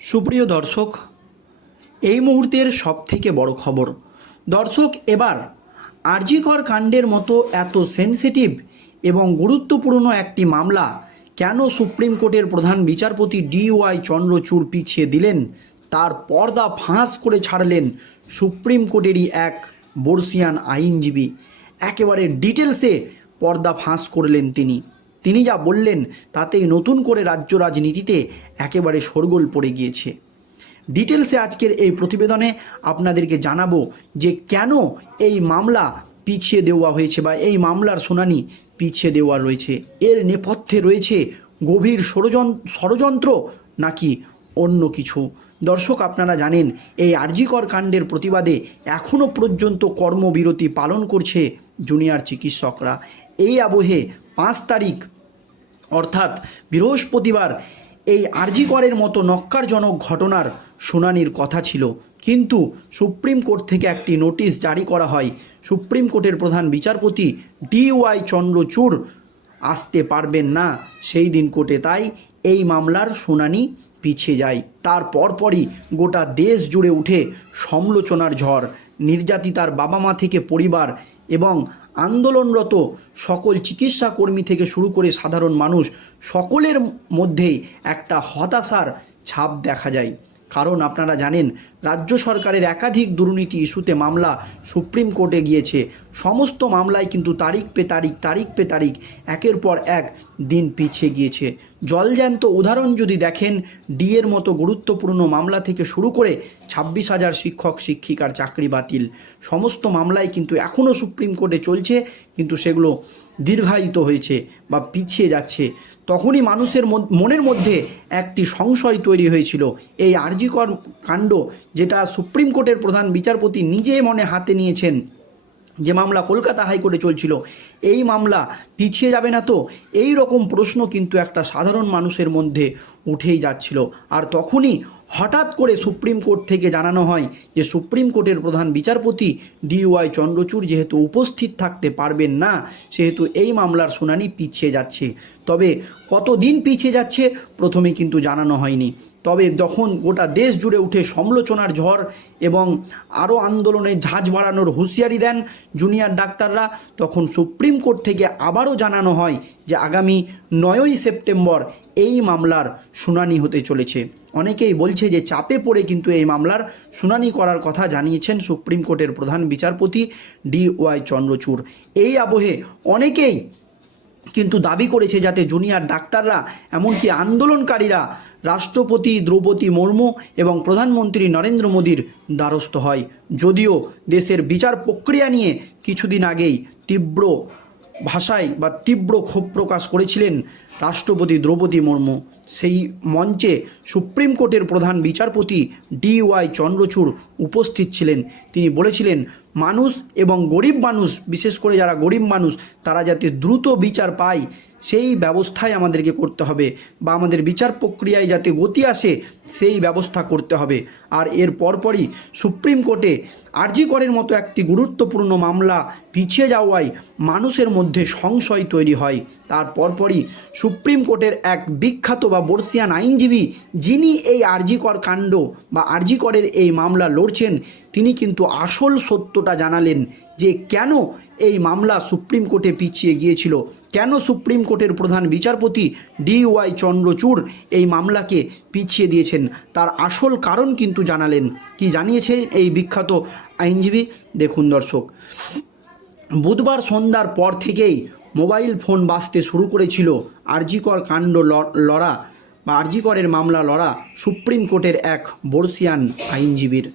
সুপ্রিয় দর্শক, এই মুহূর্তের সবথেকে বড় খবর। দর্শক, এবার আরজিকর কাণ্ডের মতো এত সেনসিটিভ এবং গুরুত্বপূর্ণ একটি মামলা কেন সুপ্রিম কোর্টের প্রধান বিচারপতি ডিওয়াই চন্দ্রচূড় পিছিয়ে দিলেন, তার পর্দা ফাঁস করে ছাড়লেন সুপ্রিম কোর্টেরই এক বর্ষিয়ান আইনজীবী। একেবারে ডিটেলসে পর্দা ফাঁস করলেন তিনি। তিনি যা বললেন তাতেই নতুন করে রাজ্য রাজনীতিতে একেবারে শোরগোল পড়ে গিয়েছে। ডিটেলসে আজকের এই প্রতিবেদনে আপনাদেরকে জানাব যে কেন এই মামলা পিছিয়ে দেওয়া হয়েছে বা এই মামলার শুনানি পিছিয়ে দেওয়া রয়েছে। এর নেপথ্যে রয়েছে গভীর ষড়যন ষড়যন্ত্র নাকি অন্য কিছু? দর্শক, আপনারা জানেন, এই আরজিকর কাণ্ডের প্রতিবাদে এখনও পর্যন্ত কর্মবিরতি পালন করছে জুনিয়র চিকিৎসকরা। এই আবহে পাঁচ তারিখ, অর্থাৎ বৃহস্পতিবার, এই আরজিকরের মতো নক্কারজনক ঘটনার শুনানির কথা ছিল। কিন্তু সুপ্রিম কোর্ট থেকে একটি নোটিশ জারি করা হয়। সুপ্রিম কোর্টের প্রধান বিচারপতি ডিওয়াই চন্দ্রচূড় আসতে পারবেন না সেই দিন কোর্টে। তাই এই মামলার শুনানি পিছিয়ে যায়। তার পরপরই গোটা দেশ জুড়ে উঠে সমালোচনার ঝড়। নির্যাতিতার বাবা মা থেকে পরিবার এবং আন্দোলনরত সকল চিকিৎসা কর্মী থেকে শুরু করে সাধারণ মানুষ, সকলের মধ্যেই একটা হতাশার ছাপ দেখা যায়। কারণ আপনারা জানেন রাজ্য সরকারের একাধিক দুর্নীতি ইস্যুতে মামলা সুপ্রিম কোর্টে গিয়েছে। সমস্ত মামলায় কিন্তু তারিখ পে তারিখ তারিখ পে তারিখ, একের পর এক দিন পিছিয়ে গিয়েছে। জলজ্যান্ত উদাহরণ যদি দেখেন, ডিএর মতো গুরুত্বপূর্ণ মামলা থেকে শুরু করে ছাব্বিশ হাজার শিক্ষক, শিক্ষিকার চাকরি বাতিল। সমস্ত মামলায় কিন্তু এখনও সুপ্রিম কোর্টে চলছে, কিন্তু সেগুলো দীর্ঘায়িত হয়েছে বা পিছিয়ে যাচ্ছে। তখনই মানুষের মনের মধ্যে একটি সংশয় তৈরি হয়েছিল। এই আরজিকর কাণ্ড যেটা সুপ্রিম কোর্টের প্রধান বিচারপতি নিজে মনে হাতে নিয়েছেন যে মামলা কলকাতা হাইকোর্টে চলছিল, এই মামলা পিছিয়ে যাবে না তো? এই রকম প্রশ্ন কিন্তু একটা সাধারণ মানুষের মধ্যে উঠেই যাচ্ছিল। আর তখনই হঠাৎ করে সুপ্রিম কোর্ট থেকে জানানো হয় যে সুপ্রিম কোর্টের প্রধান বিচারপতি ডিওয়াই চন্দ্রচূড় যেহেতু উপস্থিত থাকতে পারবেন না, সেহেতু এই মামলার শুনানি পিছিয়ে যাচ্ছে। তবে কতদিন পিছিয়ে যাচ্ছে প্রথমে কিন্তু জানানো হয়নি। তবে যখন গোটা দেশ জুড়ে উঠে সমালোচনার ঝড় এবং আরও আন্দোলনে ঝাঁঝ বাড়ানোর হুঁশিয়ারি দেন জুনিয়র ডাক্তাররা, তখন সুপ্রিম কোর্ট থেকে আবারও জানানো হয় যে আগামী নয়ই সেপ্টেম্বর এই মামলার শুনানি হতে চলেছে। অনেকেই বলছে যে চাপে পড়ে কিন্তু এই মামলার শুনানি করার কথা জানিয়েছেন সুপ্রিম কোর্টের প্রধান বিচারপতি ডি ওয়াই চন্দ্রচূড়। এই আবহে অনেকেই কিন্তু দাবি করেছে যাতে জুনিয়র ডাক্তাররা, এমনকি আন্দোলনকারীরা রাষ্ট্রপতি দ্রৌপদী মুর্মু এবং প্রধানমন্ত্রী নরেন্দ্র মোদীর দ্বারস্থ হয়। যদিও দেশের বিচার প্রক্রিয়া নিয়ে কিছুদিন আগেই তীব্র ভাষায় বা তীব্র ক্ষোভ প্রকাশ করেছিলেন রাষ্ট্রপতি দ্রৌপদী মুর্মু। সেই মঞ্চে সুপ্রিম কোর্টের প্রধান বিচারপতি ডি ওয়াই চন্দ্রচূড় উপস্থিত ছিলেন। তিনি বলেছিলেন, মানুষ এবং গরিব মানুষ, বিশেষ করে যারা গরিব মানুষ, তারা যাতে দ্রুত বিচার পায়, সেই ব্যবস্থাই আমাদেরকে করতে হবে বা আমাদের বিচার প্রক্রিয়ায় যাতে গতি আসে, সেই ব্যবস্থা করতে হবে। আর এর পরপরই সুপ্রিম কোর্টে আরজি করের মতো একটি গুরুত্বপূর্ণ মামলা পিছিয়ে যাওয়ায় মানুষের মধ্যে সংশয় তৈরি হয়। তার পরপরই সুপ্রিম কোর্টের এক বিখ্যাত বর্ষিয়ান আইনজীবী যিনি এই আরজিকর কাণ্ড বা আরজিকরের এই মামলা লড়ছেন, তিনি কিন্তু আসল সত্যটা জানালেন যে কেন এই মামলা সুপ্রিম কোর্টে পিছিয়ে গিয়েছিল। কেন সুপ্রিম কোর্টের প্রধান বিচারপতি ডি ওয়াই চন্দ্রচূড় এই মামলাকে পিছিয়ে দিয়েছেন? তার আসল কারণ কিন্তু জানালেন। কি জানিয়েছেন এই বিখ্যাত আইনজীবী? দেখুন দর্শক, বুধবার সন্ধ্যার পর থেকেই মোবাইল ফোন বাজতে শুরু করেছিল আরজিকর কাণ্ড লড়া বা আরজিকরের মামলা লড়া সুপ্রিম কোর্টের এক বর্ষিয়ান আইনজীবীর।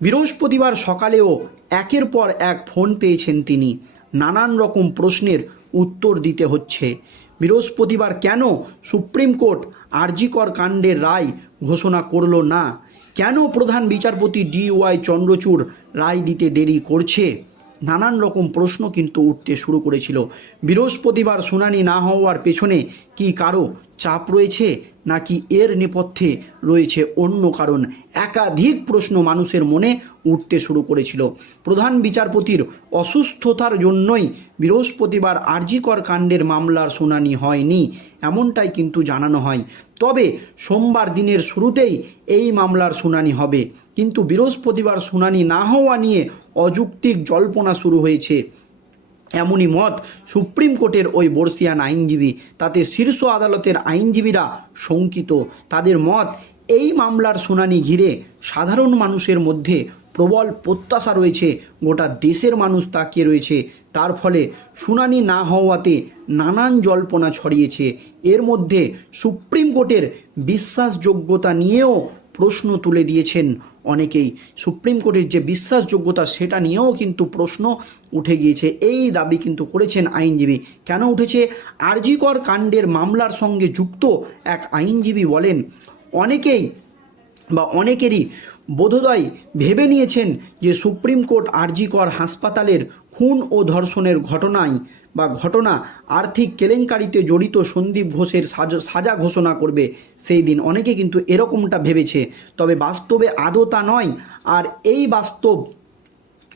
বৃহস্পতিবার সকালেও একের পর এক ফোন পেয়েছেন তিনি। নানান রকম প্রশ্নের উত্তর দিতে হচ্ছে। বৃহস্পতিবার কেন সুপ্রিম কোর্ট আরজিকর কাণ্ডের রায় ঘোষণা করল না? কেন প্রধান বিচারপতি ডি ওয়াই চন্দ্রচূড় রায় দিতে দেরি করছে? নানান রকম প্রশ্ন কিন্তু উঠতে শুরু করেছিল। বৃহস্পতিবার শুনানি না হওয়ার পেছনে কি কারও চাপ রয়েছে, নাকি এর নেপথ্যে রয়েছে অন্য কারণ? একাধিক প্রশ্ন মানুষের মনে উঠতে শুরু করেছিল। প্রধান বিচারপতির অসুস্থতার জন্যই বৃহস্পতিবার আরজিকর কাণ্ডের মামলার শুনানি হয়নি, এমনটাই কিন্তু জানানো হয়। তবে সোমবার দিনের শুরুতেই এই মামলার শুনানি হবে। কিন্তু বৃহস্পতিবার শুনানি না হওয়া নিয়ে অযৌক্তিক জল্পনা শুরু হয়েছে। এমনই মত সুপ্রিম কোর্টের ওই বর্ষিয়ান আইনজীবী। তাতে শীর্ষ আদালতের আইনজীবীরা শঙ্কিত। তাদের মত এই মামলার শুনানি ঘিরে সাধারণ মানুষের মধ্যে প্রবল প্রত্যাশা রয়েছে। গোটা দেশের মানুষ তাকিয়ে রয়েছে। তার ফলে শুনানি না হওয়াতে নানান জল্পনা ছড়িয়েছে। এর মধ্যে সুপ্রিম কোর্টের বিশ্বাসযোগ্যতা নিয়েও প্রশ্ন তুলে দিয়েছেন অনেকেই। সুপ্রিম কোর্টের যে বিশ্বাসযোগ্যতা, সেটা নিয়েও কিন্তু প্রশ্ন উঠে গিয়েছে। এই দাবি কিন্তু করেছেন আইনজীবী। কেন উঠেছে? আরজিকর কাণ্ডের মামলার সঙ্গে যুক্ত এক আইনজীবী বলেন, অনেকেই বা অনেকেরই বোধোদয় ভেবে নিয়েছেন যে সুপ্রিম কোর্ট আরজিকর হাসপাতালের খুন ও ধর্ষণের ঘটনায় বা ঘটনা আর্থিক কেলেঙ্কারিতে জড়িত সন্দীপ ঘোষের সাজা ঘোষণা করবে সেই দিন অনেকে কিন্তু এরকমটা ভেবেছে। তবে বাস্তবে আদৌ তা নয়। আর এই বাস্তব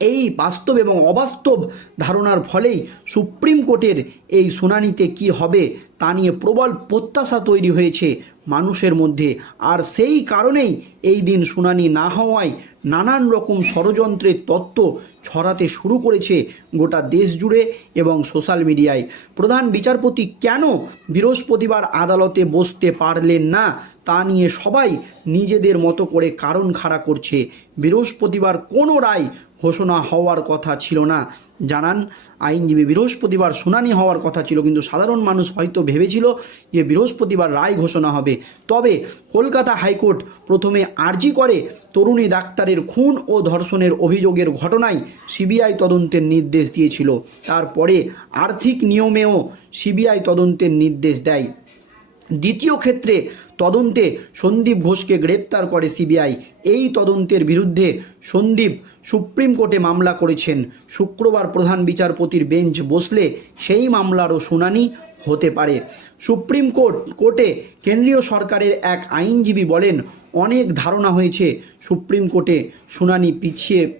এই বাস্তব এবং অবাস্তব ধারণার ফলেই সুপ্রিম কোর্টের এই শুনানিতে কি হবে তা নিয়ে প্রবল প্রত্যাশা তৈরি হয়েছে মানুষের মধ্যে। আর সেই কারণেই এই দিন শুনানি না হওয়ায় নানান রকম ষড়যন্ত্রের তত্ত্ব ছড়াতে শুরু করেছে গোটা দেশ জুড়ে এবং সোশ্যাল মিডিয়ায়। প্রধান বিচারপতি কেন বৃহস্পতিবার আদালতে বসতে পারলেন না তা নিয়ে সবাই নিজেদের মতো করে কারণ খাড়া করছে। বৃহস্পতিবার কোনো রায় ঘোষণা হওয়ার কথা ছিল না। জানান আইনজীবী বৃহস্পতিবার শুনানি হওয়ার কথা ছিল, কিন্তু সাধারণ মানুষ হয়তো ভেবেছিল যে বৃহস্পতিবার রায় ঘোষণা হবে। তবে কলকাতা হাইকোর্ট প্রথমে আর্জি করে তরুণী ডাক্তারের খুন ও ধর্ষণের অভিযোগের ঘটনায় সিবিআই তদন্তের নির্দেশ দিয়েছিল। তারপরে আর্থিক নিয়মেও সিবিআই তদন্তের নির্দেশ দেয়। দ্বিতীয় ক্ষেত্রে তদন্তে সন্দীপ ঘোষকে গ্রেপ্তার করে সিবিআই। এই তদন্তের বিরুদ্ধে সন্দীপ সুপ্রিম কোর্টে মামলা করেছেন। শুক্রবার প্রধান বিচারপতির বেঞ্চ বসলে সেই মামলারও শুনানি হতে পারে। সুপ্রিম কোর্ট, কোর্টে কেন্দ্রীয় সরকারের এক আইনজীবী বলেন, অনেক ধারণা হয়েছে। সুপ্রিম কোর্টে শুনানি পিছিয়ে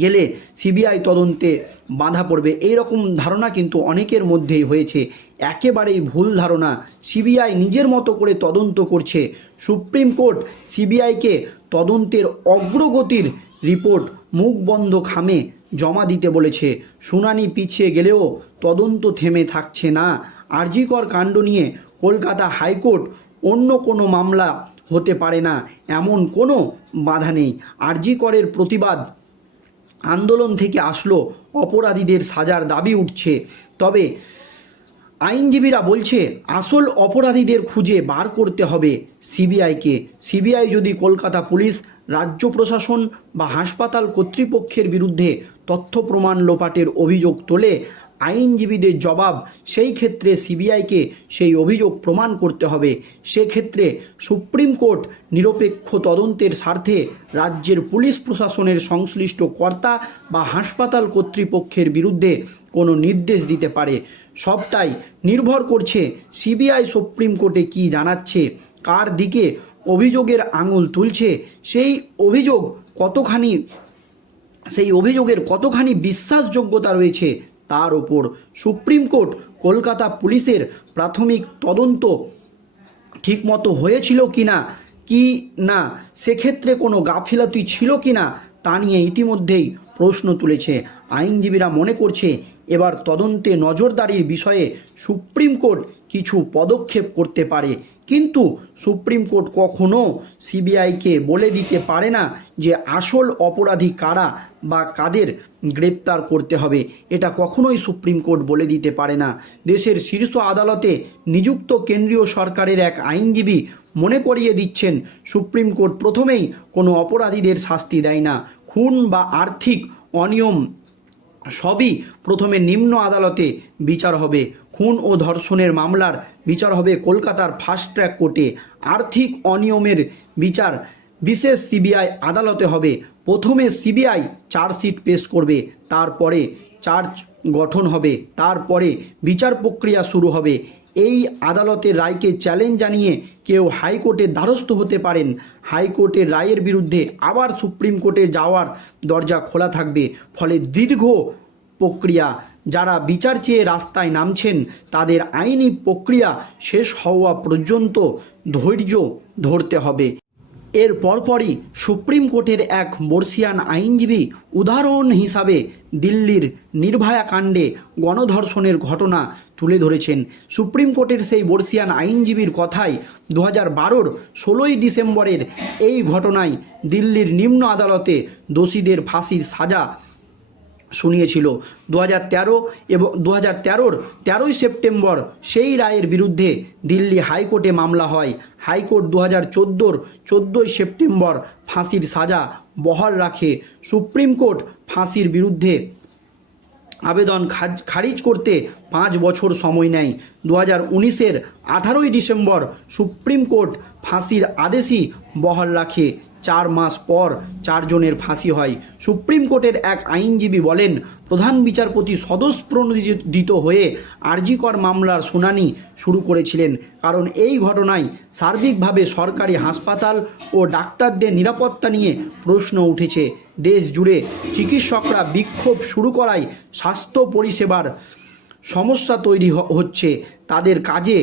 গেলে সিবিআই তদন্তে বাধা পড়বে। এই রকম ধারণা কিন্তু অনেকের মধ্যেই হয়েছে। একেবারেই ভুল ধারণা। সিবিআই নিজের মতো করে তদন্ত করছে। সুপ্রিম কোর্ট সিবিআইকে তদন্তের অগ্রগতির রিপোর্ট মুখ বন্ধ খামে জমা দিতে বলেছে। শুনানি পিছিয়ে গেলেও তদন্ত থেমে থাকছে না। আরজিকর কাণ্ড নিয়ে কলকাতা হাইকোর্ট অন্য কোনো মামলা হতে পারে না, এমন কোনো বাধা নেই। আরজিকরের প্রতিবাদ আন্দোলন থেকে আসলো, অপরাধীদের সাজার দাবি উঠছে। তবে আইনজীবীরা বলছে, আসল অপরাধীদের খুঁজে বার করতে হবে সিবিআইকে সিবিআই যদি কলকাতা পুলিশ, রাজ্য প্রশাসন বা হাসপাতাল কর্তৃপক্ষের বিরুদ্ধে তথ্য প্রমাণ লোপাটের অভিযোগ তোলে আইনজীবীদের জবাব, সেই ক্ষেত্রে সিবিআইকে সেই অভিযোগ প্রমাণ করতে হবে। সেক্ষেত্রে সুপ্রিম কোর্ট নিরপেক্ষ তদন্তের স্বার্থে রাজ্যের পুলিশ প্রশাসনের সংশ্লিষ্ট কর্তা বা হাসপাতাল কর্তৃপক্ষের বিরুদ্ধে কোনো নির্দেশ দিতে পারে। সবটাই নির্ভর করছে সিবিআই সুপ্রিম কোর্টে কি জানাচ্ছে, কার দিকে অভিযোগের আঙুল তুলছে, সেই অভিযোগ কতখানি, সেই অভিযোগের কতখানি বিশ্বাসযোগ্যতা রয়েছে তার ওপর সুপ্রিম কোর্ট, কলকাতা পুলিশের প্রাথমিক তদন্ত ঠিকমতো হয়েছিল কি না কি না, সেক্ষেত্রে কোনো গাফিলতি ছিল কি না তা নিয়ে ইতিমধ্যেই প্রশ্ন তুলেছে। আইনজীবীরা মনে করছে, এবার তদন্তে নজরদারির বিষয়ে সুপ্রিম কোর্ট কিছু পদক্ষেপ করতে পারে। কিন্তু সুপ্রিম কোর্ট কখনো সিবিআইকে বলে দিতে পারে না যে আসল অপরাধী কারা বা কাদের গ্রেপ্তার করতে হবে। এটা কখনোই সুপ্রিম কোর্ট বলে দিতে পারে না। দেশের শীর্ষ আদালতে নিযুক্ত কেন্দ্রীয় সরকারের এক আইনজীবী মনে করিয়ে দিচ্ছেন, সুপ্রিম কোর্ট প্রথমেই কোনো অপরাধীদের শাস্তি দেয় না। খুন বা আর্থিক অনিয়ম সবই প্রথমে নিম্ন আদালতে বিচার হবে। খুন ও ধর্ষণের মামলার বিচার হবে কলকাতার ফাস্ট ট্র্যাক কোর্টে। আর্থিক অনিয়মের বিচার বিশেষ সিবিআই আদালতে হবে। প্রথমে সিবিআই চার্জশিট পেশ করবে, তারপরে চার্জ গঠন হবে, তারপরে বিচার প্রক্রিয়া শুরু হবে। এই আদালতের রায়কে চ্যালেঞ্জ জানিয়ে কেউ হাইকোর্টে দ্বারস্থ হতে পারেন। হাইকোর্টের রায়ের বিরুদ্ধে আবার সুপ্রিম কোর্টে যাওয়ার দরজা খোলা থাকবে। ফলে দীর্ঘ প্রক্রিয়া। যারা বিচার চেয়ে রাস্তায় নামছেন, তাদের আইনি প্রক্রিয়া শেষ হওয়া পর্যন্ত ধৈর্য ধরতে হবে। এর পরপরই সুপ্রিম কোর্টের এক বর্ষিয়ান আইনজীবী উদাহরণ হিসাবে দিল্লির নির্ভয়া কাণ্ডে গণধর্ষণের ঘটনা তুলে ধরেছেন। সুপ্রিম কোর্টের সেই বর্ষিয়ান আইনজীবীর কথাই দু হাজার বারোর ষোলোই ডিসেম্বরের এই ঘটনায় দিল্লির নিম্ন আদালতে দোষীদের ফাঁসির সাজা শুনিয়েছিল। দু হাজার তেরো এবং দু হাজার তেরোর তেরোই সেপ্টেম্বর সেই রায়ের বিরুদ্ধে দিল্লি হাইকোর্টে মামলা হয়। হাইকোর্ট দু হাজার চোদ্দোর চোদ্দোই সেপ্টেম্বর ফাঁসির সাজা বহাল রাখে। সুপ্রিম কোর্ট ফাঁসির বিরুদ্ধে আবেদন খারিজ করতে পাঁচ বছর সময় নেয়। দু হাজার উনিশের আঠারোই ডিসেম্বর সুপ্রিম কোর্ট ফাঁসির আদেশই বহাল রাখে। চার মাস পর চারজনের ফাঁসি হয়। সুপ্রিম কোর্টের এক আইনজীবী বলেন, প্রধান বিচারপতি স্বতঃপ্রণোদিত হয়ে আরজিকর মামলার শুনানি শুরু করেছিলেন। কারণ এই ঘটনায় সার্বিকভাবে সরকারি হাসপাতাল ও ডাক্তারদের নিরাপত্তা নিয়ে প্রশ্ন উঠেছে। দেশ জুড়ে চিকিৎসকরা বিক্ষোভ শুরু করায় স্বাস্থ্য পরিষেবার সমস্যা তৈরি হচ্ছে। তাদের কাজে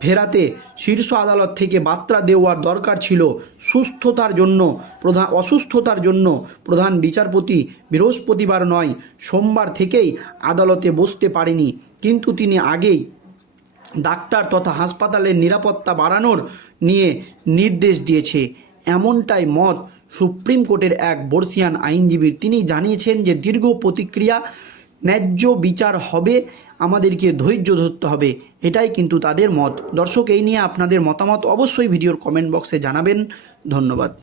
ফেরাতে শীর্ষ আদালত থেকে বার্তা দেওয়ার দরকার ছিল সুস্থতার জন্য, প্রধান, অসুস্থতার জন্য। প্রধান বিচারপতি বৃহস্পতিবার নয়, সোমবার থেকেই আদালতে বসতে পারেনি। কিন্তু তিনি আগেই ডাক্তার তথা হাসপাতালের নিরাপত্তা বাড়ানোর নিয়ে নির্দেশ দিয়েছে। এমনটাই মত সুপ্রিম কোর্টের এক বর্ষিয়ান আইনজীবীর। তিনি জানিয়েছেন যে দীর্ঘ প্রতিক্রিয়া ন্যায্য বিচার হবে, আমাদেরকে ধৈর্য ধরতে হবে। এটাই কিন্তু তাদের মত। দর্শক, এই নিয়ে আপনাদের মতামত অবশ্যই ভিডিওর কমেন্ট বক্সে জানাবেন। ধন্যবাদ।